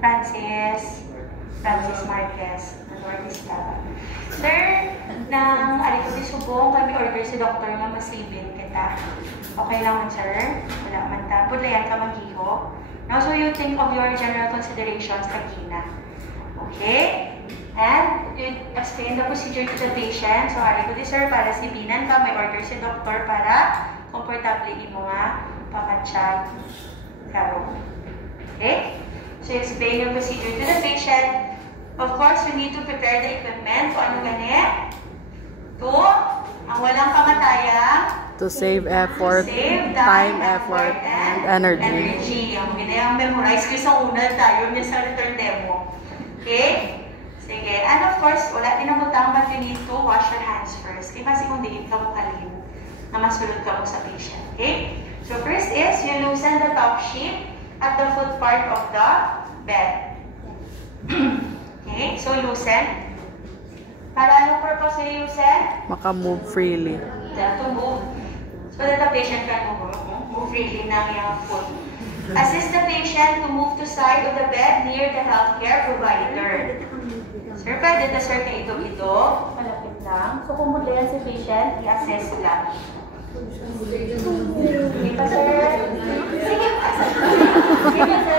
Francis Marquez. Sir, nang aliko di subong, kami order si doktor nga masibin kita. Okay lang man, sir? Wala man ta. Budlayan ka maghiho. Now, so you think of your general considerations kagina. Okay? And you explain the procedure to the patient. So, aliko di, sir, para sibinan ka, may order si doktor para komportable mo nga pakatsyag karo. Okay? So, explain the procedure to the patient. Of course, we need to prepare the equipment. So, ano ganit? Ang walang kamatayang. To save effort, time, effort, and energy. Ang binayang memorize ko sa una tayo niya sa return demo. Okay? Sige. And of course, wala din ang butang, but you need to wash your hands first. Kasi kung di ka mo kalin, na masulod ka mo sa patient. Okay? So, first is, you loosen the top sheet at the foot part of the bed. Okay, so loosen. Para anong purpose you loosen? Maka-move freely. To move. So that the patient can move freely ng yung foot. Assist the patient to move to side of the bed near the healthcare provider. Sir, pwede na sir ka ito. Malapit lang. So kung mudlayan si patient, i-assess lang. Sige pa sir. Sige pa sir. Sige pa sir.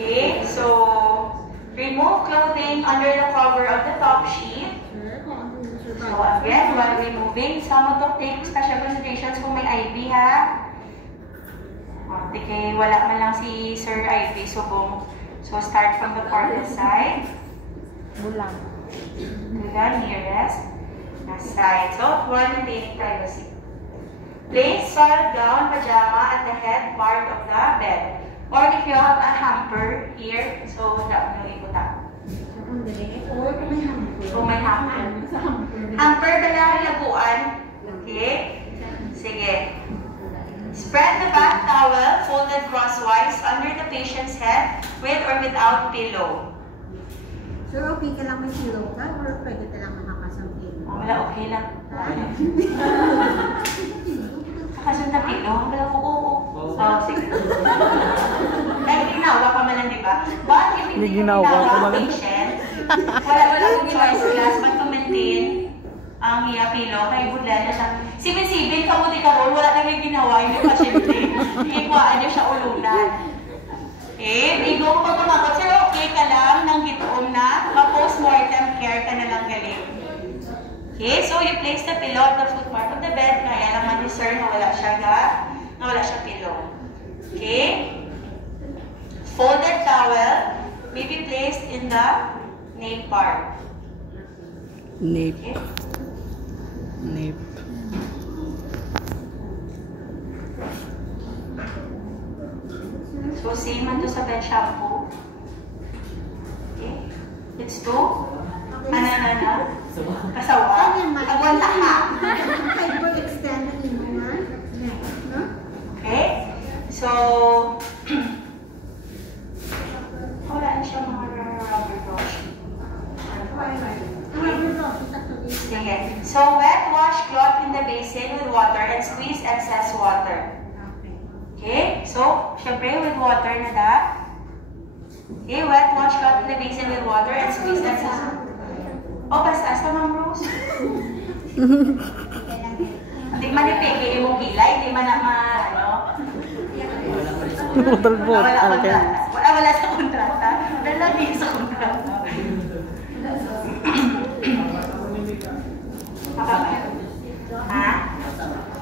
Okay, so remove clothing under the cover of the top sheet. So again, while removing, some of the take special considerations kung may IV ha. Okay, wala man lang si Sir IV, subong. So start from the farther side. Bulang. To the nearest side. So while maintaining privacy. Place soiled gown, pajama at the head part of the bed. Or if you have a hamper here, so wala mo nang ibutan. Kung may hamper. Hamper na lang laguan. Okay? Sige. Spread the bath towel folded crosswise under the patient's head with or without pillow. Sir, okay ka lang may pillow ka or pwede ka lang makakasang pillow? Wala, okay lang. Kasunod na pillow? Wala ko, oo. So, sige. Dahil ginawa pa man lang, di ba? But if hindi ginawa patient, wala kong ginawa sa class, but to maintain ang iya pillow, kaya budla na siya. Sibin-sibin ka mo di ka roll, wala na may ginawa yung pasyente. Ikwaan niya siya ulunan. Okay, bigo ko pag tumakot, sir, okay ka lang nang gitoom na, ma-postmortem care ka na lang galing. Okay, so you place the pillow at the foot part of the bed, kaya naman ni sir na wala siya pillow. Okay? Folded towel may be placed in the nape part. Nape. Okay? Nape. So same man to sa bed shampoo. Okay? It's two. Ano? Kasawa? Agwanta ka. Hyperextend na imo nga. Okay? So, wala na siya mga rubber brush. Sige. So, wet washcloth in the basin with water and squeeze excess water. Okay? So, syempre with water na da. Okay, wet washcloth in the basin with water and squeeze excess water. Oh, basta sa Ma'am Rose. Hindi man ipigil yung kilay, hindi man na ano. Wala sa kontrata. Dalagi sa kontrata. Ha?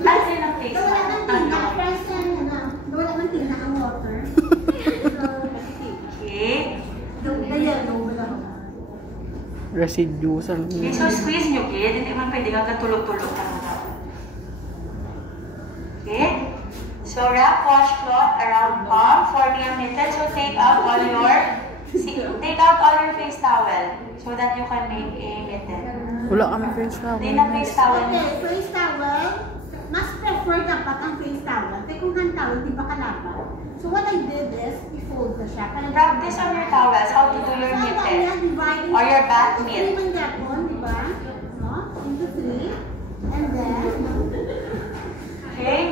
Ano sila ng taste? Wala nang tina. Wala nang tina ang water. Okay. Residue sa... Okay, so squeeze nyo, kid. Hindi man pwede kang katulog-tulog ka na. Okay? So wrap washcloth around palm, forming a mitten. So take out all your face towel so that you can make a mitten. Wala kami face towel. Hindi na face towel. Okay, face towel. Mas prefer dapat ang face towel. Kasi kung hand towel, di ba kalapa? So what I did is, i-fold na siya. Practice on your towels how to do your mitten. Or your bath mitt. Three gapon, di ba? No? Into three. And then... Okay,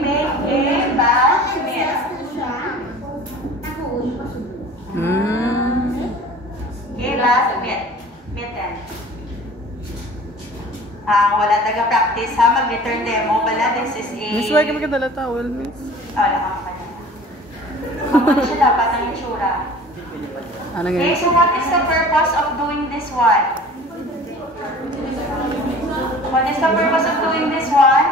taga-practice ha, mag-return demo pala. This is a... Miss, why ka magkadala towel, miss? Wala ka pa na. Ano siya dapat ang itsura? Ano Okay, nga? so what is the purpose of doing this one? What is the purpose of doing this one?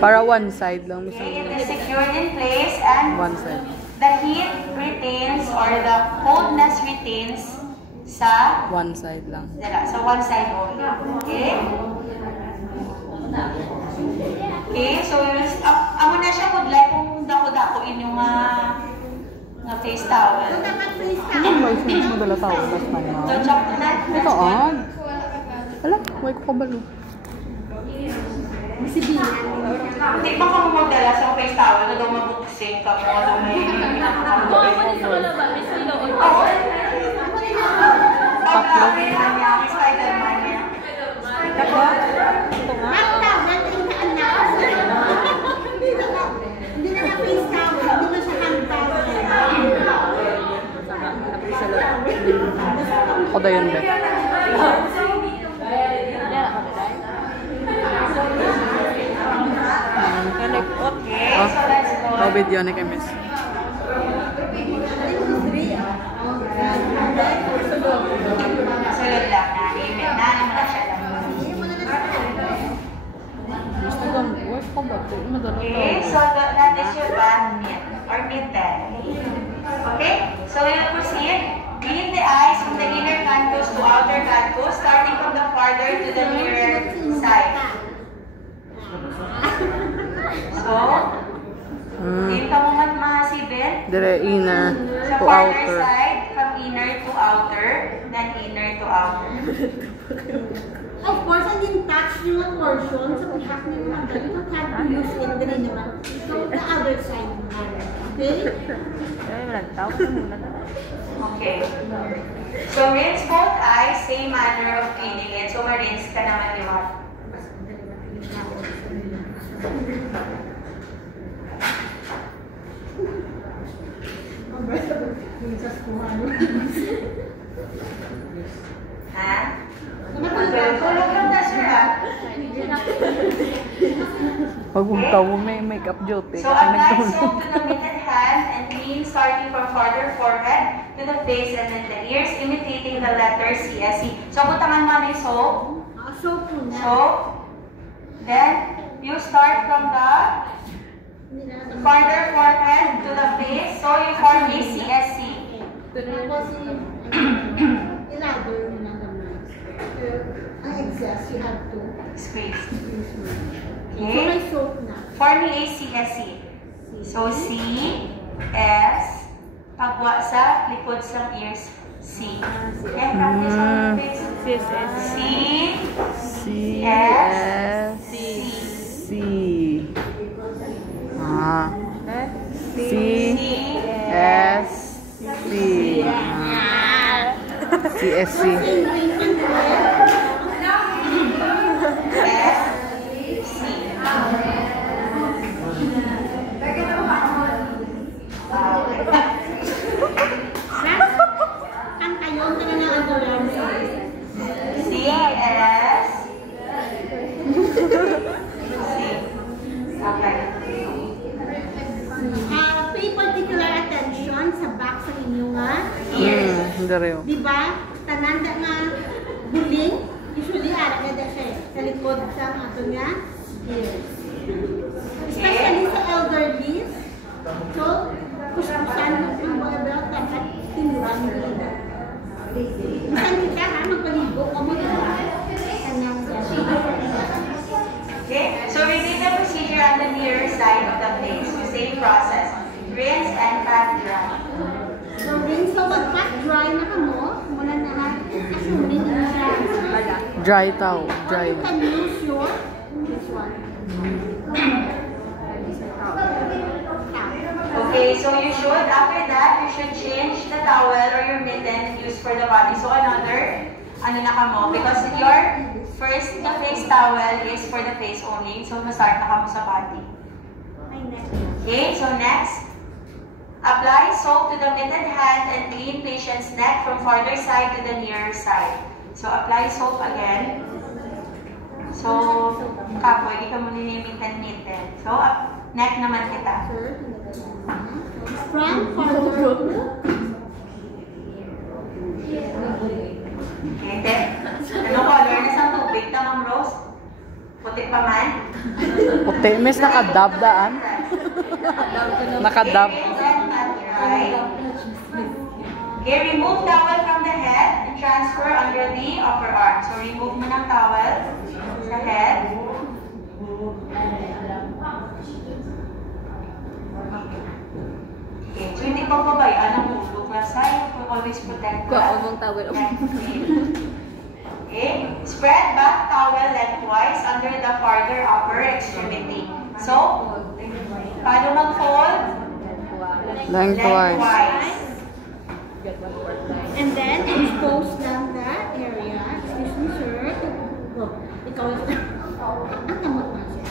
Para one side lang, miss. Okay, it is secured in place and One side. the heat retains or the coldness retains sa One side lang. sa one side only. Okay? Okay, so amo na siya kudlay kung dako-dako inyong nga face towel. So, dapat face Ano towel. ba yung magdala towel last time na? So, chop na. Ito on. Wala, may ko kabalo. Hindi pa ka mo magdala sa face towel na daw mabuksik ka mo daw may pag-grabe na niya ang Spider-Man niya. Hindi na face towel. Hindi na siya hand towel. Ako da yun, Bek. Okay, so let's go. Oh, video ni kay miss. Sunod lang na. Amen. Nanin mo na siya lang. Gusto ko, why ko ba ito? Madala Okay, so that is your band knit or mitten. Okay, so we will proceed. Clean the eyes from the inner canthus to outer canthus, starting from the farther to the nearer side. So, clean ka mo man mahasibin. Dire inner Sa to farther outer. side, from inner to outer, then inner to outer. Of course, ang yung touch yung portion sa pihak ng mga you don't have to use it din naman. So, the other side. Okay? Okay. So, rinse both eyes, same manner of cleaning it. So, ma-rinse ka naman, di ba? Ha? Tulog lang na sir, ha? Pag utaw mo may makeup duty. So, apply soap to the mitted hand and clean starting from farther forehead to the face and then the ears, imitating the letter CSE. So, butangan mo yung soap. Soap muna. Soap. Then, you start from the farther forehead to the face. So, you form a CSE. Tapos, ilather mo na naman. Ang excess, you have to Squeeze. So, Okay? may soap na. Forming a CSE. So, C, S, pagwa sa likod sa ears, C. Okay, practice on your face. C, C, S, S, C. C. Ah. C, S, C. Ah. C, S, C. Ang ayon ka na ng adorable. C, S, C. Okay. Pay particular attention sa back sa inyong ears. Dire. Di ba? Tananda nga buling, usually ara na da siya sa likod sa ato nga ears. Especially sa elderlies. So, kuskusan mo ang mga belt dapat tinuran mo dito. Minsan kita ha, magpaligo o mag-iwa. Okay, so repeat the procedure on the nearer side of the face. The same process. Rinse and pat dry. So, rinse so mag-pat dry na ka mo. Muna na ha, assuming na siya. Dry towel. Dry. Or you can use your, this one. Okay, so you should, after that, you should change the towel or your mitten used for the body. So another, ano na ka mo, because your first, the face towel is for the face only. So masart na ka mo sa body. Okay, so next, apply soap to the mitted hand and clean patient's neck from farther side to the nearer side. So apply soap again. So, kapoy, di ka muna nimitan-mitan. So, neck naman kita. Front, forward. Okay, then, anong color na sa tubig na, Ma'am Rose? Puti pa man? Puti, miss nakadab daan. Nakadab. Okay, remove towel from the head and transfer under the upper arm. So, remove mo ng towel sa head. Okay, so hindi pang babayaan ang ulo. Kasi you always protect the neck. Okay, spread back towel lengthwise under the farther upper extremity. So, paano mag-fold? Lengthwise. And then, expose lang the area. Excuse me, sir. Oh, ikaw ang kamot na siya.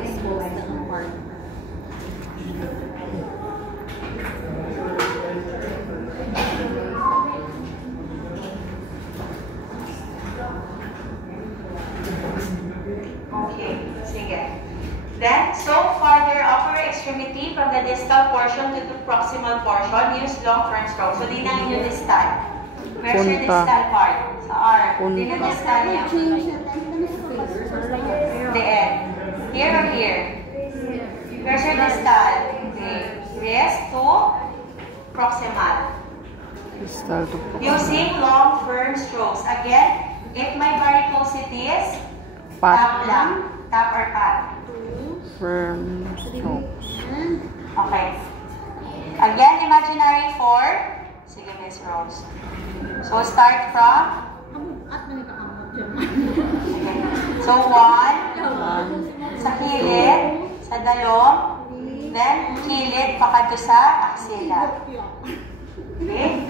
Expose lang ang part. Okay, sige. Then, so farther upper extremity from the distal portion to the proximal portion, use long firm stroke. So, di na yung distal. Where's your Punta. distal part? Sa arm. Punta. Di na distal niya. Change na tayo. The end. Here or here? Where's your distal? Okay. Wrist to proximal. Distal to Using long firm strokes. Again, if my varicosities, pat. tap lang. Tap or pat. Firm strokes. Okay. Again, imaginary 4. Sige, Miss Rose. So, start from? At may nakakamot dyan. Okay. So, 1. Sa kilid. Sa dalong. Then, kilid, pakado sa axilla. Okay?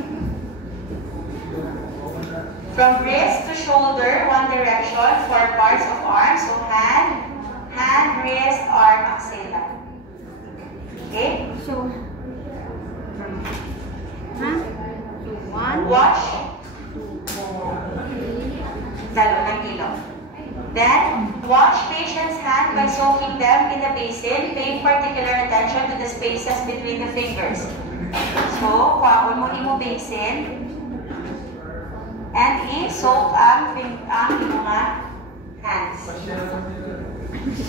From wrist to shoulder, one direction, 4 parts of arm. So, hand, wrist, arm, axilla. Okay? So, one, Wash. Dalo ng ilong. Then, wash patient's hand by soaking them in the basin, paying particular attention to the spaces between the fingers. So, kwaon mo imo basin, and i-soak ang mga hands.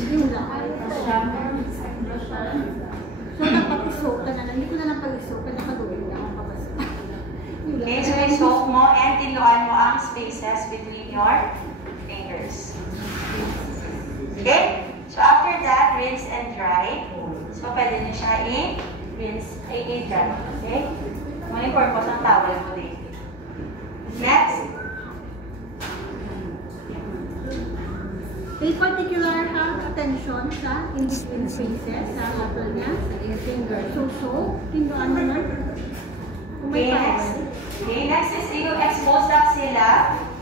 yun lang. So, dapat isoak ka na lang. Hindi ko na lang pag-isoak ka, nakagawin na akong pabasa. Okay, so i-soak mo and tinuan mo ang spaces between your fingers. Okay? So, after that, rinse and dry. So, pwede niyo siya i-rinse, i-dry. Okay? Ano yung purpose ng towel mo din? Next. Pay particular attention sa in-between spaces, sa level niya, sa finger. So, tinuan mo na. Kung may Okay, next. towel. Okay, next is you expose the axilla.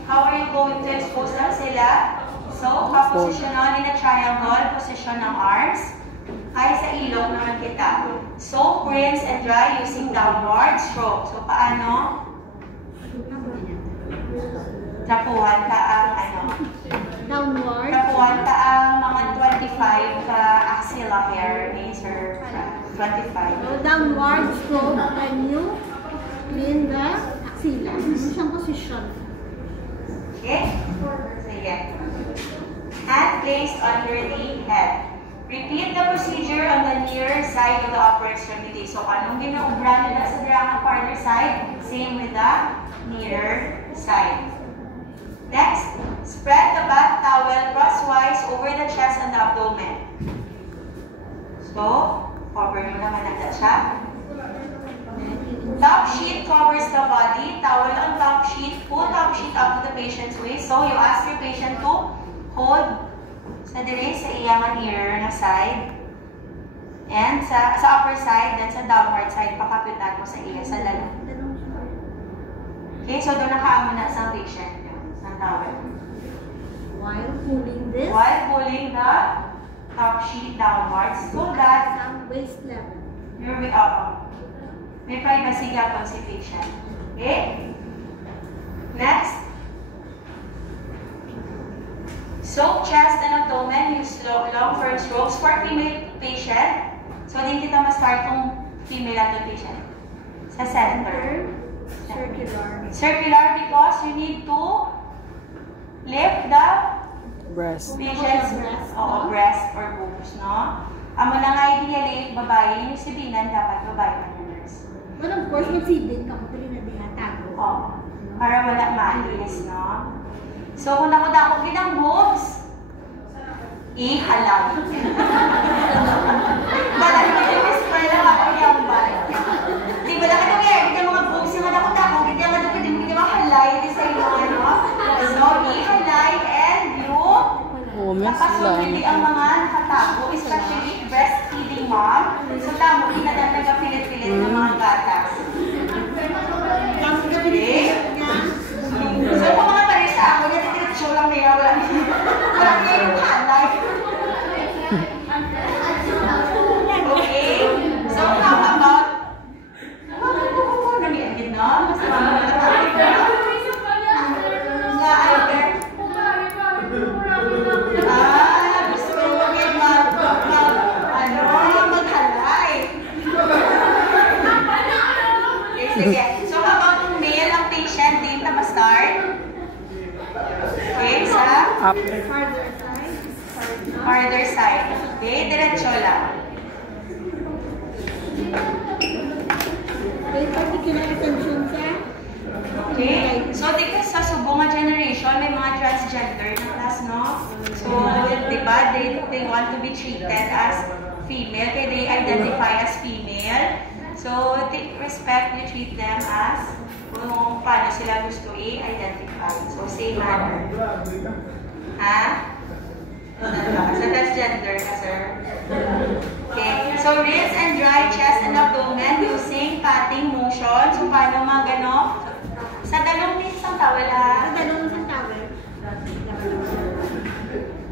How are you going to expose the axilla? So, kaposisyonan in a triangle, position ng arms. Ay sa ilong naman kita. Soak, rinse, and dry using downward stroke. So, paano? Trapuhan ka ang Downward. Trapuhan ka ang mga 25 ka axilla hair, laser, 25. So, downward stroke when you clean the axilla. Ano siyang position? Okay? Sige. Hand placed under the head. Repeat the procedure on the near side of the upper extremity. So, anong ginaubra nila sa dirang farther side? Same with the near side. Next, spread the bath towel crosswise over the chest and the abdomen. So, cover nyo naman agad siya. Top sheet covers the body. Towel on top sheet. Pull top sheet up to the patient's waist. So, you ask your patient to hold sa dire sa iyang ear na side. And sa upper side, then sa downward side, pakapitan mo sa iya, sa lalo. Okay, so doon nakaamo na sa patient ng towel. While pulling this, While pulling the top sheet downwards so that some waist level. your way up. May privacy gapon si patient. Okay? Next. Soak chest and abdomen. Use long firm strokes for female patient. So, din kita ma-start kung female natin patient. Sa center. Circular. Circular because you need to lift the Breast. patient's breast or boobs, no? Amo na nga ideally, babae, yung sibinan, dapat babae pa na nurse. But of course, mag-feeding ka, pwede na din atago. Oo. Para wala maalis, no? So, kung nakudakot din ang boobs, ihalang. Balang mo yung whisper lang ako yung bal. Di ba lang ito kaya, hindi mga boobs yung nakudakot, hindi naman ito pwede hindi mahalay, hindi sa inyo, ano? So, ihalay and yung kapasuli ang mga nakatago, especially breastfeeding mom. So, tamo, inadang nagkapilit-pilit ng mga gatas. Okay? So, kung mga parisa ako, natitiritsyo lang nila, wala niya yung halay. Okay? So, how about, nami-ended na? Mas mga nakatago na? Nga, Albert? Gusto ko yung maghalay. Okay, sige. So, how about yung male ang patient, din na ma-start? Okay, sa? Up. Farther side. Okay, diretso lang. May particular attention sa? Okay? So, because sa subong nga generation, may mga transgender na class, no? So, diba, they want to be treated as female. They identify as female. So, they respect, we treat them as kung paano sila gusto i-identify. So, same manner. Ha? So, that's gender ka, sir. Okay. So, rinse and dry chest and abdomen using patting motion. So, paano magano? Sa dalong din isang towel, ha? Sa dalawang isang towel.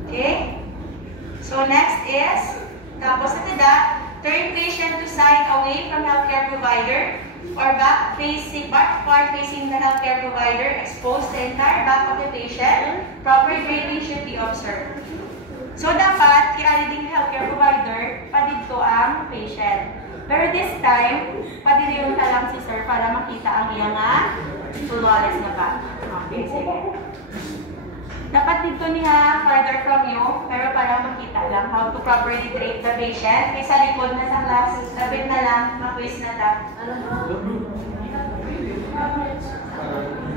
Okay. So, next is, tapos ito turn patient to side away from healthcare provider or back facing, part facing the healthcare provider. Expose the entire back of the patient. Proper draping should be observed. So, dapat, kaya din healthcare provider, padito ang patient. Pero this time, padito lang si sir para makita ang iyang flawless na back. Okay, sige. Dapat dito niya farther from you, pero para makita lang how to properly drape the patient. Kaya sa likod na sa class, labit na lang, ma-twist na ta.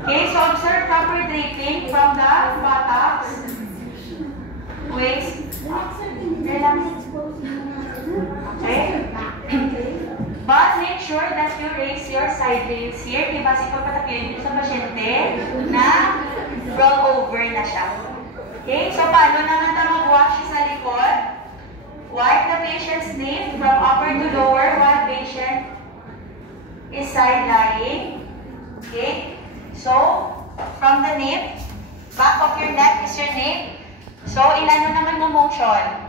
Okay, so observe proper draping from the buttocks, waist, relax. Okay? But make sure that you raise your side veils here. Diba, si papatakilin dito sa pasyente na roll over na siya. Okay? So, paano na natin mag-wash sa likod? Wipe the patient's nape from upper to lower while patient is side-lying. Okay? So, from the nape, back of your neck is your nape. So, inano naman mo motion?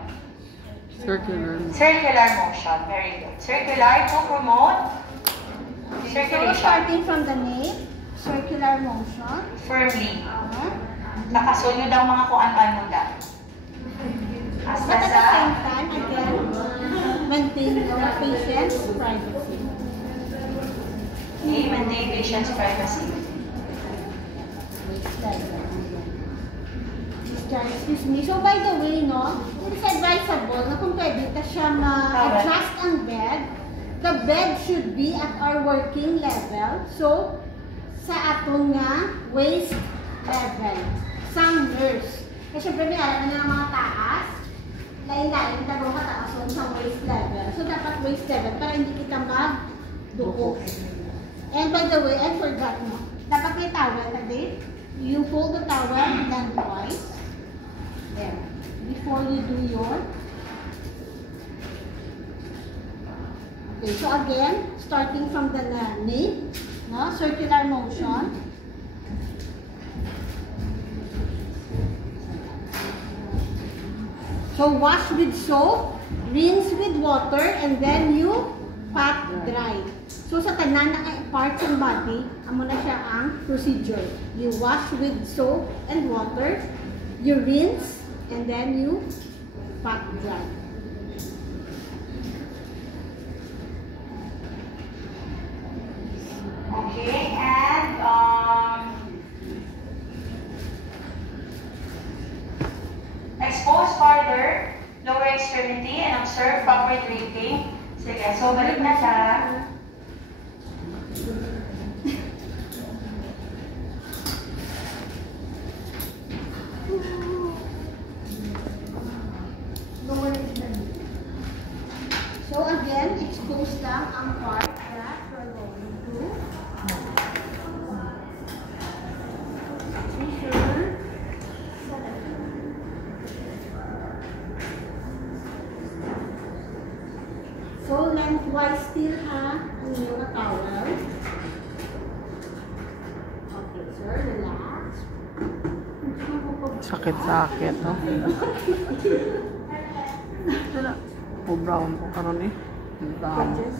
Circular. Circular motion. Very good. Circular to promote So, circulation. starting from the nape, circular motion. Firmly. Nakasunod ang mga kung ano-ano dahil. Hasta But at the sa... same time, again, maintain your patient's privacy. Okay, maintain patient's privacy. Excuse me. So, by the way, no, it is advisable na kung pwede ka siya ma-adjust ang bed. The bed should be at our working level. So, sa atong nga waist level. Sang nurse. Kasi syempre may alam na ng mga taas. Lain-lain, dalawang kataas sa waist level. So, dapat waist level para hindi kita mag-duko. And by the way, I forgot mo. Dapat may towel ka din. You fold the towel lengthwise. There. Before you do your... Okay, so again, starting from the nape, no? Circular motion. So wash with soap, rinse with water, and then you pat dry. So sa tanan na parts ng body, amo na siya ang procedure. You wash with soap and water, you rinse, and then you pat dry. Okay, and expose farther lower extremity and observe proper draping. Sige, so balik na siya. So again, expose lang ang part that we're going to. Measure. So lengthwise still ha, ang iyong towel. Okay, sir, relax. Sakit-sakit, no? O brown po karon eh. Brown. Hindi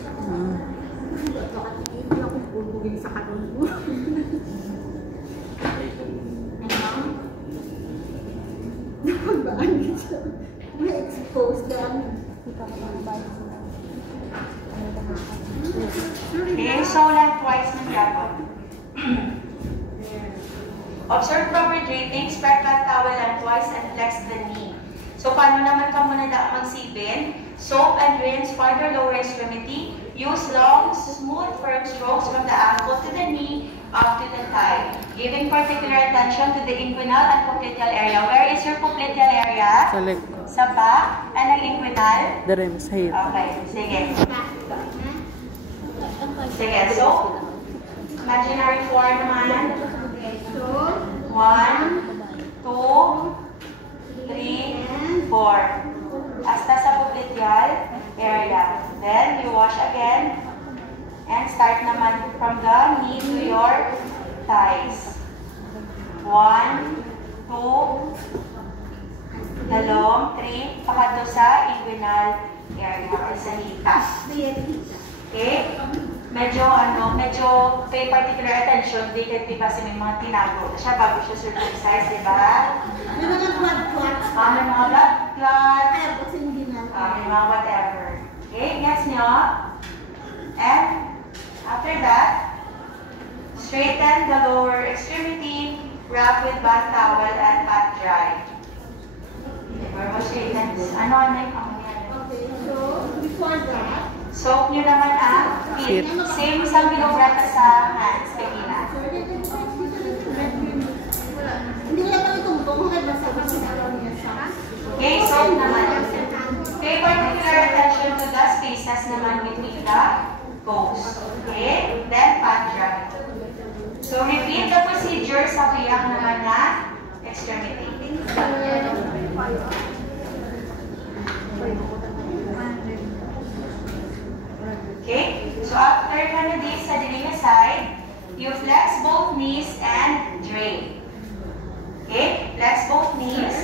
ako pulbugin sa kanon mo. Nagbaan siya. May expose lang. Okay, so lengthwise ng gapon. Observe proper draping, spread that towel lengthwise and flex the knee. So, paano naman ka muna magsipin? Soap and rinse farther lower extremity. Use long, smooth, firm strokes from the ankle to the knee up to the thigh. Giving particular attention to the inguinal and popliteal area. Where is your popliteal area? Sa likod. Sa back. And ang inguinal? Dire mas hate. Okay, sige. Sige, so, imaginary 4 naman. So, 1, 2, 3, 4. Hasta sa popliteal area. Then, you wash again. And start naman from the knee to your thighs. 1, 2, dalawang, 3. Pakadto sa inguinal area or sa hita. Okay? Medyo pay particular attention di kasi may mga tinago siya bago siya circumcise, di ba? may mga blood clots. May mga blood clots. Kaya po sa hindi na. May mga whatever. Okay, gets nyo? And after that, straighten the lower extremity, wrap with bath towel and pat dry. Where was straighten? Ano yung Okay, so before that, soak nyo naman ang feet. Same isang binograta sa hands, Pekina. hindi lang ito itungtong, kaya basa-basa niya sa Okay, soak naman. Pay particular attention to the spaces naman between the toes. Okay? Then pat dry. So repeat the procedure sa kuyang naman na extremity. Okay? So after ka na this sa dining side, you flex both knees and drape. Okay? Flex both knees.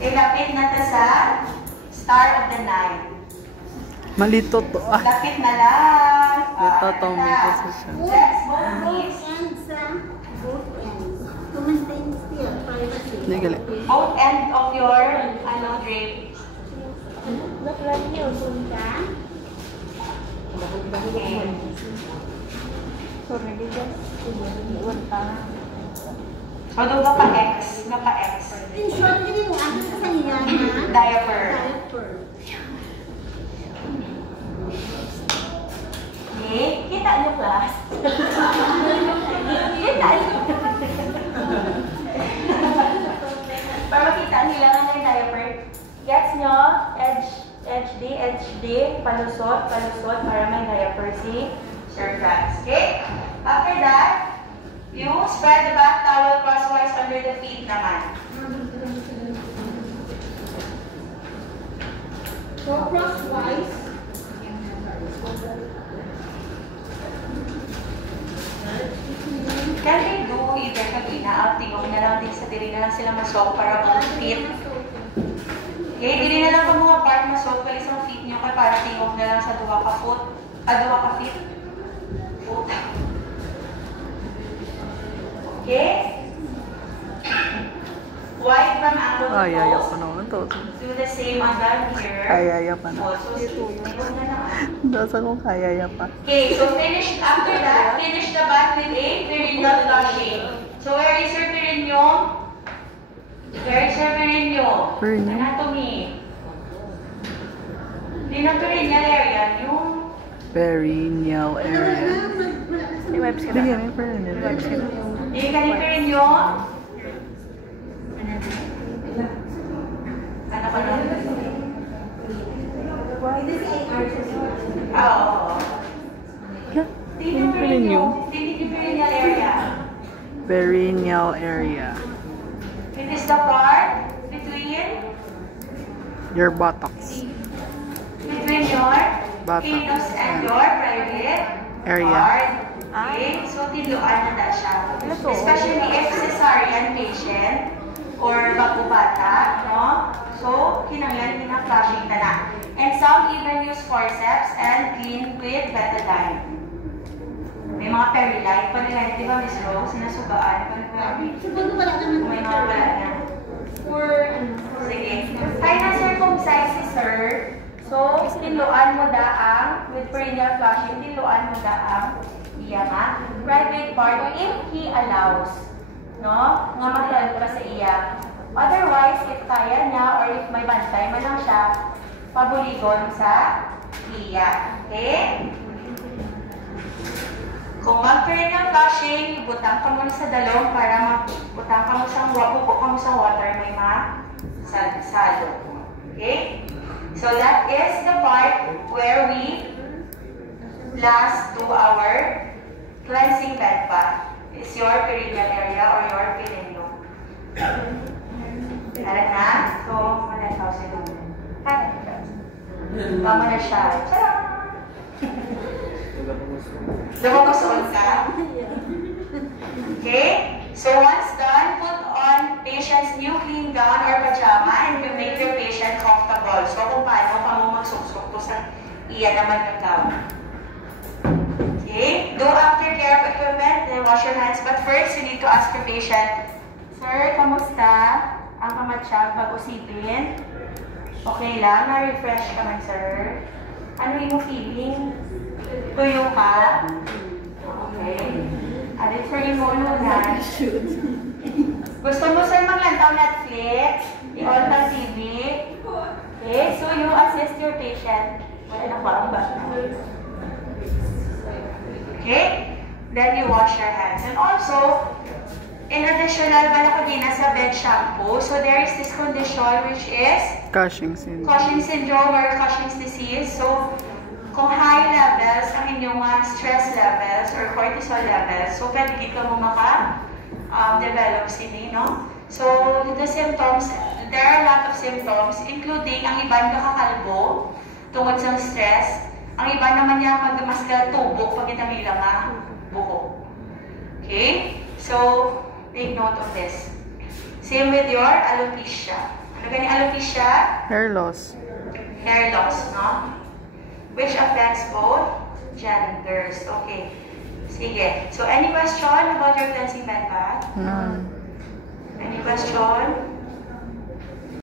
Ilapit na ta sa star of the night. Malito to. Lapit na lang. Ito tong may position. Flex both knees. Both ends. To maintain still privacy. Hindi gali. Both end of your drape. Baklan niyo, sunta. Okay. So, doon ka pa-X. Napa-X. In short, hindi mo ano sa kanya na Diaper. Okay. Kita niyo, class? Kita niyo. Para makita nila nga yung diaper. Gets nyo? Edge D, palusot, para may diaper si Sir Franz. Okay? After that, you spread the bath towel crosswise under the feet naman. So, crosswise. Can they do either kabina, tingog na lang din sa diri na lang sila masok para mga feet. Okay, dili na lang kung mga part masok kali sa feet niyo kay para tingog na lang sa duwa ka feet. Foot. Okay? Wide from ankle to Ay, ay, toes. pa naman to. Do the same on down here. Kaya pa na. Also, ayun na lang. Dasa ko kaya pa. Okay, so finish after that, finish the back with a perineal flushing. So where is your perineum? Where is your perineum? Perineum? Anatomy. Hindi na perineal area, yung... Perineal area. Sige, may perineal. Hindi ka ni perineum? Ano ka nun? Oo. Hindi na perineum. Hindi ni perineal area. Perineal area. It is the part between Your buttocks. your Bata. anus and your private Area. part. Okay, so tiluan na siya. Especially if cesarean patient or bago bata, no? So, kinanglan flushing na na. And some even use forceps and clean with betadine. May mga perilite pa nila, di ba, Miss Rose? Sinasugaan. Siguro wala naman. May mga wala na. Sige. Kaya na-circumcise si sir. So, tiluan mo daang, with perineal flushing, tiluan mo daang, iya nga, private part if he allows. No? Nga mahal pa sa iya. Otherwise, if kaya niya or if may bantay man lang siya, pabuligon sa iya. Okay? Kung mag-perineal flushing, butang ka muna sa dalong para magbutang ka mo sa water, may masalo. Okay? So that is the part where we last do our cleansing bed bath. Is your perineal area or your perineum. Alam na? So, malataw sila. Tama na siya. Tara! Lumagustuhan ka? Okay? So once done, put on patient's new clean gown or pajama and you make your patient comfortable. So kung paano pa mo magsuksok to sa iya naman ng gown. Okay? Do aftercare of equipment, then wash your hands. But first, you need to ask your patient, Sir, kamusta? Ang kamatsyag bago sipin? Okay lang? Na-refresh ka man, sir? Ano yung feeling? Tuyo ka? Okay. Alit for yung muna. Gusto mo sir maglantaw Netflix? I-on ka TV? Okay, so you assist your patient. Wala na ba? Okay? Then you wash your hands. And also, in additional, wala ko din sa bed shampoo. So there is this condition which is Cushing's syndrome. Cushing's syndrome or Cushing's disease. So, kung high levels ang inyong stress levels or cortisol levels, so pwede dito mo maka-develop sini, no? So, the symptoms, there are a lot of symptoms, including ang iba nakakalbo tungkol sa stress. Ang iba naman niya magmaskal tubo pag itamila nga buko. Okay? So, take note of this. Same with your alopecia. Ano gani alopecia? Hair loss. Hair loss, no? Which affects both genders. Okay. Sige. So, any question about your cleansing bed bath? None. Any question?